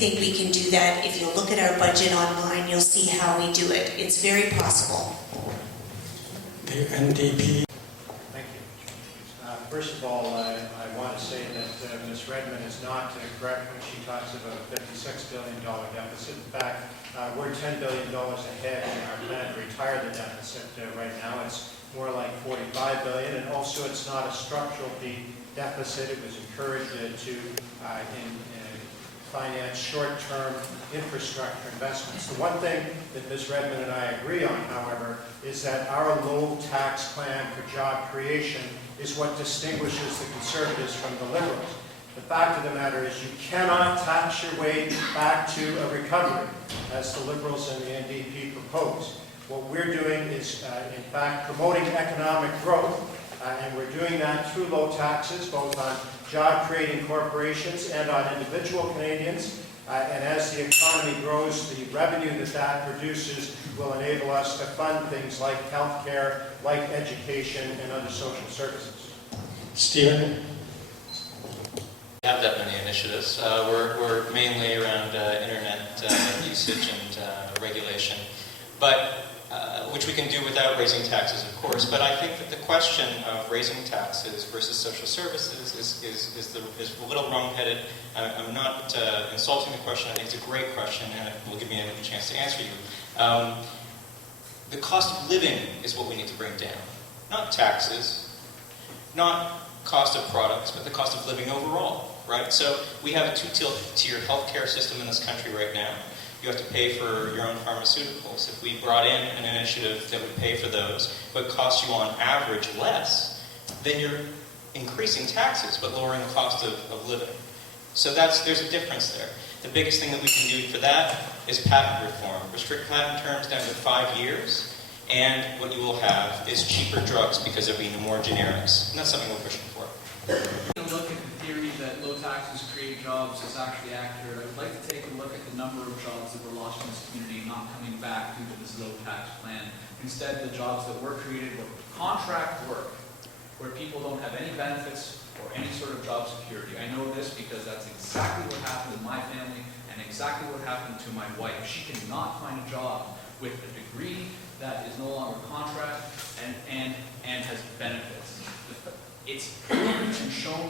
I think we can do that. If you look at our budget online, you'll see how we do it. It's very possible. The NDP. Thank you. First of all, I want to say that Ms. Redmond is not correct when she talks about a $56 billion deficit. In fact, we're $10 billion ahead in our plan to retire the deficit right now. It's more like $45 billion, and also it's not a structural deficit. It was encouraged to finance short-term infrastructure investments. The one thing that Ms. Redmond and I agree on, however, is that our low tax plan for job creation is what distinguishes the Conservatives from the Liberals. The fact of the matter is you cannot tax your way back to a recovery, as the Liberals and the NDP propose. What we're doing is, in fact, promoting economic growth, and we're doing that through low taxes, both on job-creating corporations and on individual Canadians. And as the economy grows, the revenue that produces will enable us to fund things like health care, like education, and other social services. Stephen? We have that many initiatives. We're mainly around internet usage and regulation, but which we can do without raising taxes, of course. But I think that the question of raising taxes versus social services is a little wrong-headed. I'm not insulting the question. I think it's a great question, and it will give me a chance to answer you. The cost of living is what we need to bring down, not taxes, not cost of products, but the cost of living overall, right? So we have a two-tier healthcare system in this country right now. You have to pay for your own pharmaceuticals. If we brought in an initiative that would pay for those, but cost you on average less, then you're increasing taxes, but lowering the cost of living. So there's a difference there. The biggest thing that we can do for that is patent reform. Restrict patent terms down to 5 years, and what you will have is cheaper drugs because there'll be no more generics. And that's something we're pushing for. Look at the theory that low taxes create jobs is actually accurate. I would like to take a look at the number of jobs that were lost in this community and not coming back due to this low tax plan. Instead, the jobs that were created were contract work, where people don't have any benefits or any sort of job security. I know this because that's exactly what happened in my family and exactly what happened to my wife. She cannot find a job with a degree that is no longer contract and has benefits. It's proven and shown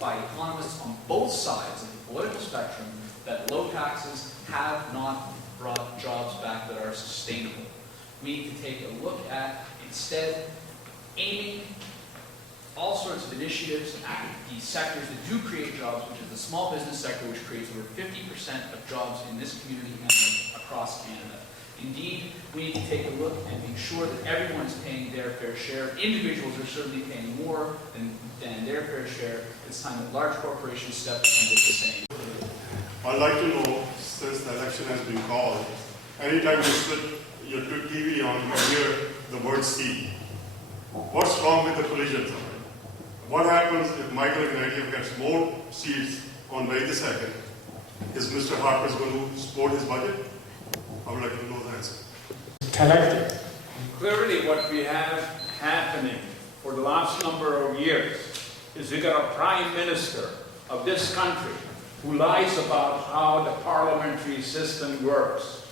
by economists on both sides of the political spectrum that low taxes have not brought jobs back that are sustainable. We need to take a look at, instead, aiming all sorts of initiatives at the sectors that do create jobs, which is the small business sector, which creates over 50% of jobs in this community and across Canada. Indeed, we need to take a look and make sure that everyone is paying their fair share. Individuals are certainly paying more than their fair share. It's time that large corporations step up and do the same. I'd like to know, since the election has been called, anytime you split your TV on, you hear the word "C." What's wrong with the collision zone? What happens if Michael Ignatieff gets more seats on May the 2nd? Is Mr. Harper going to support his budget? I would like to know the answer. Telegdi. Clearly what we have happening for the last number of years is we got a prime minister of this country who lies about how the parliamentary system works.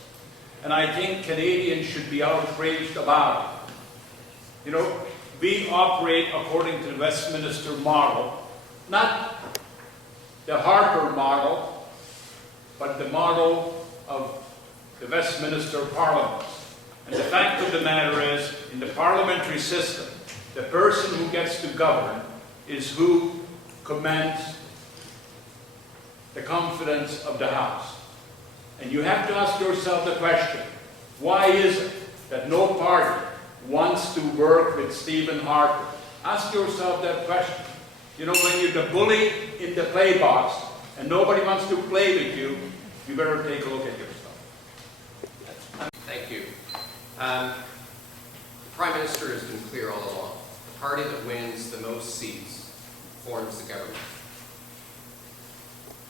And I think Canadians should be outraged about it. You know, we operate according to the Westminster model, not the Harper model, but the model of the Westminster Parliament. And the fact of the matter is, in the parliamentary system, the person who gets to govern is who commands the confidence of the House. And you have to ask yourself the question, why is it that no party wants to work with Stephen Harper? Ask yourself that question. You know, when you're the bully in the play box and nobody wants to play with you, you better take a look at yourself. Thank you. The Prime Minister has been clear all along. The party that wins the most seats forms the government.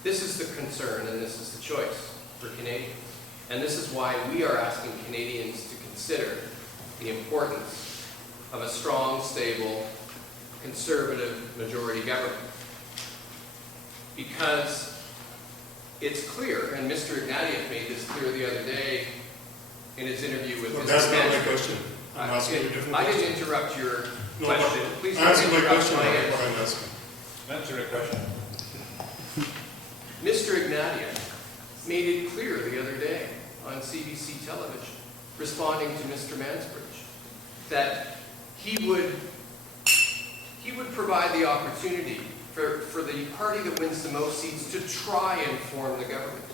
This is the concern and this is the choice for Canadians. And this is why we are asking Canadians to consider the importance of a strong, stable, conservative majority government. Because it's clear, and Mr. Ignatieff made this clear the other day in his interview with But Mr. that's not my Mansbridge. question. I'm asking you a different I question. didn't interrupt your No, question. but Please don't answer my interrupt question. my What answer. I'm asking. Answer the question. Mr. Ignatieff made it clear the other day on CBC television, responding to Mr. Mansbridge, that he would provide the opportunity for the party that wins the most seats to try and form the government.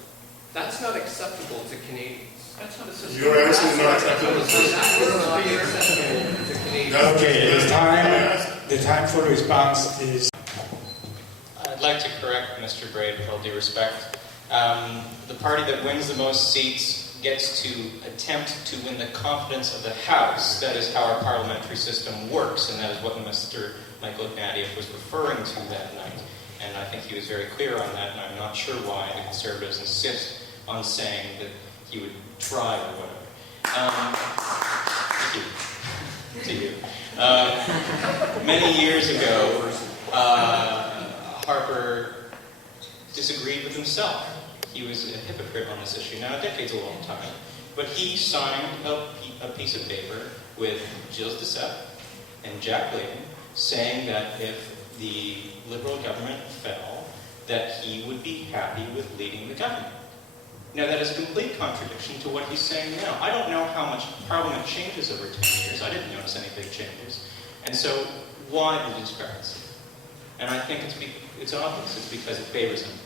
That's not acceptable to Canadians. That's not acceptable. Your answer is not acceptable. That is not acceptable to Canadians. Okay, the time for response is. I'd like to correct Mr. Gray with all due respect. The party that wins the most seats gets to attempt to win the confidence of the House. That is how our parliamentary system works, and that is what Mr. Michael Ignatieff was referring to that night. And I think he was very clear on that, and I'm not sure why the Conservatives insist on saying that he would try or whatever. Thank you. To you. Many years ago, Harper disagreed with himself. He was a hypocrite on this issue. Now, a decade's a long time, but he signed a piece of paper with Gilles Duceppe and Jack Layton saying that if the Liberal government fell, that he would be happy with leading the government. Now, that is a complete contradiction to what he's saying now. I don't know how much Parliament changes over 10 years. I didn't notice any big changes. And so, why the discrepancy? And I think it's obvious. It's because it favors him.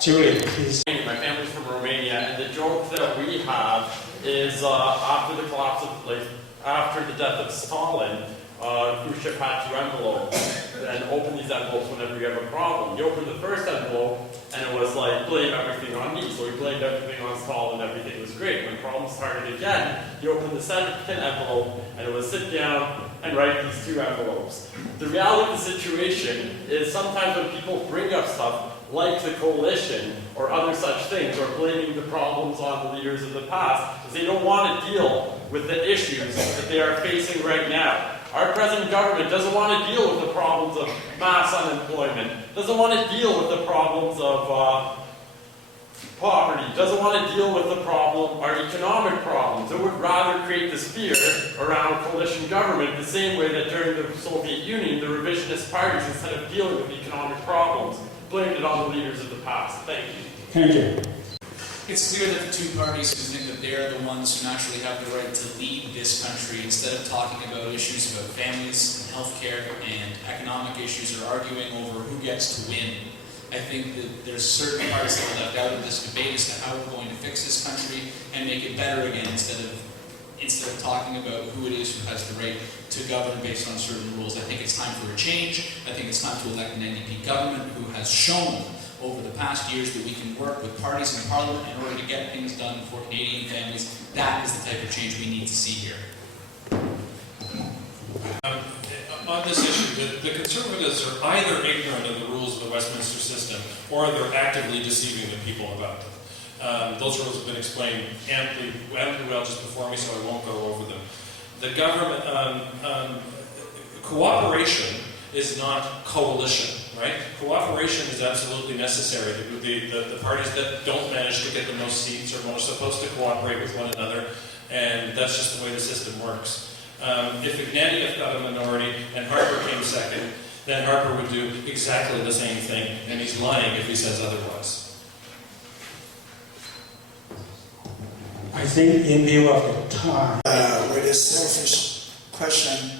Julie, please. My family's from Romania, and the joke that we have is after the collapse of, after the death of Stalin, Khrushchev had 2 envelopes, and open these envelopes whenever you have a problem. You open the first envelope, and it was like, blame everything on me. So he blamed everything on Stalin, and everything was great. When problems started again, you open the second envelope, and it was sit down and write these 2 envelopes. The reality of the situation is sometimes when people bring up stuff, like the coalition or other such things, or blaming the problems on the leaders of the past, because they don't want to deal with the issues that they are facing right now. Our present government doesn't want to deal with the problems of mass unemployment, doesn't want to deal with the problems of poverty, doesn't want to deal with the problem, our economic problems. It would rather create this fear around coalition government the same way that during the Soviet Union, the revisionist parties, instead of dealing with economic problems, blamed it on the leaders of the past. Thank you. Thank you. It's clear that the two parties who think that they're the ones who naturally have the right to lead this country, instead of talking about issues about families and healthcare and economic issues, are arguing over who gets to win. I think that there's certain parts that are left out of this debate as to how we're going to fix this country and make it better again, instead of talking about who it is who has the right to govern based on certain rules. I think it's time for a change. I think it's time to elect an NDP government who has shown over the past years that we can work with parties in Parliament in order to get things done for Canadian families. That is the type of change we need to see here. On this issue, the Conservatives are either ignorant of the rules of the Westminster system, or they're actively deceiving the people about them. Those rules have been explained amply well just before me, so I won't go over them. The government, cooperation is not coalition, right? Cooperation is absolutely necessary. The parties that don't manage to get the most seats are supposed to cooperate with one another, and that's just the way the system works. If Ignatieff got a minority and Harper came second, then Harper would do exactly the same thing, and he's lying if he says otherwise. I think in view of the time. With a selfish question.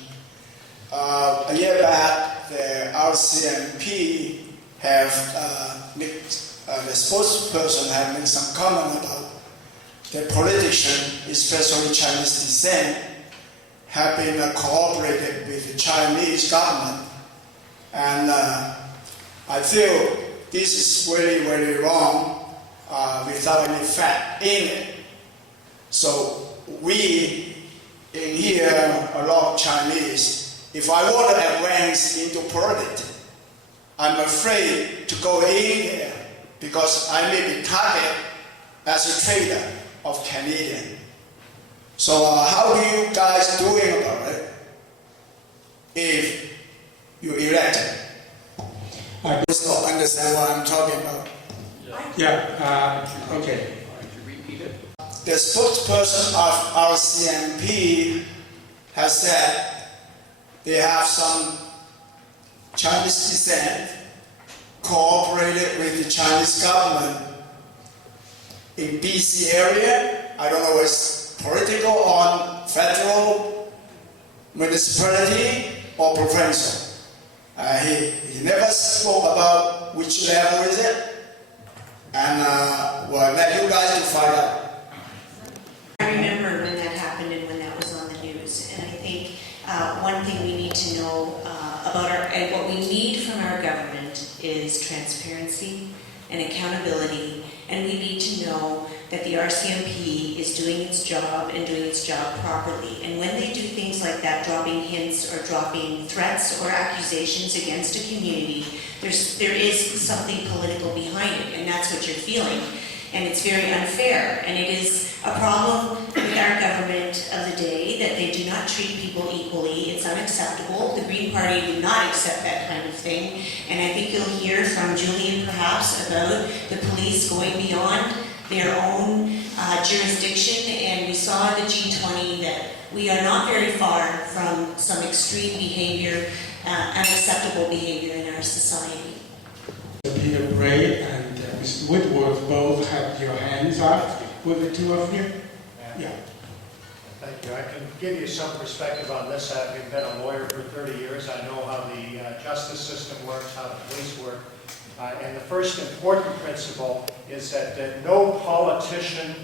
A year back, the RCMP have the spokesperson have made some comment about the politician, especially Chinese descent, have been cooperated with the Chinese government, and I feel this is very, very wrong without any fact in it. So we in here, a lot of Chinese, if I want to advance into politics, I'm afraid to go in here because I may be targeted as a trader of Canadian. So how do you guys doing about it if you elected? I just don't understand what I'm talking about. Yeah, Yeah, okay. Could you repeat it? The spokesperson of RCMP has said they have some Chinese descent cooperated with the Chinese government in BC area. I don't know if it's political or federal, municipality or provincial. He never spoke about which level is it, and we'll let you guys to find out. I remember when that happened and when that was on the news, and I think one thing we need to know about and what we need from our government is transparency and accountability, and we need to know that the RCMP is doing its job and doing its job properly. And when they do things like that, dropping hints or dropping threats or accusations against a community, there is something political behind it, and that's what you're feeling. And it's very unfair, and it is a problem with our government of the day that they do not treat people equally. It's unacceptable. The Green Party would not accept that kind of thing, and I think you'll hear from Julian perhaps about the police going beyond their own jurisdiction, and we saw at the G20 that we are not very far from some extreme behavior, unacceptable behavior in our society. Peter Bray and Mr. Woodward both have your hands up with the two of you. Yeah. Thank you. I can give you some perspective on this. Having been a lawyer for 30 years, I know how the justice system works, how the police work. And the first important principle is that no politician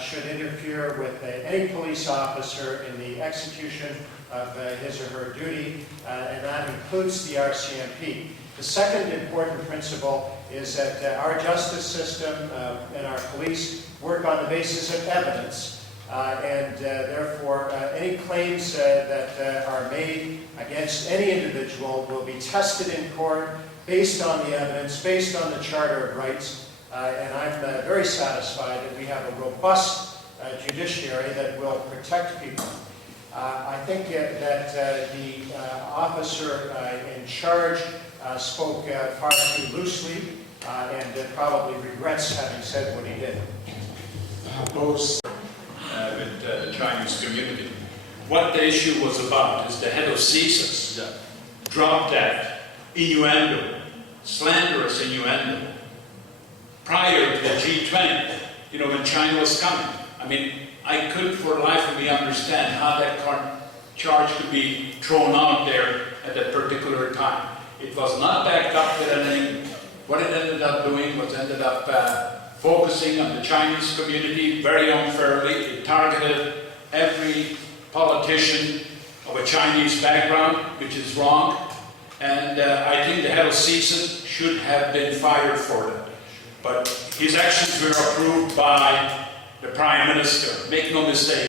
should interfere with any police officer in the execution of his or her duty, and that includes the RCMP. The second important principle is that our justice system and our police work on the basis of evidence, and therefore any claims that are made against any individual will be tested in court based on the evidence, based on the Charter of Rights, and I'm very satisfied that we have a robust judiciary that will protect people. I think that the officer in charge spoke far too loosely and probably regrets having said what he did. Both. With the Chinese community. What the issue was about is the head of COCCC dropped that innuendo, slanderous innuendo, prior to the G20, when China was coming. I mean, I couldn't for the life of me understand how that charge could be thrown out there at that particular time. It was not backed up with anything. What it ended up doing was ended up focusing on the Chinese community very unfairly. It targeted every politician of a Chinese background, which is wrong. And I think the head of COCCC should have been fired for that. But his actions were approved by the Prime Minister. Make no mistake,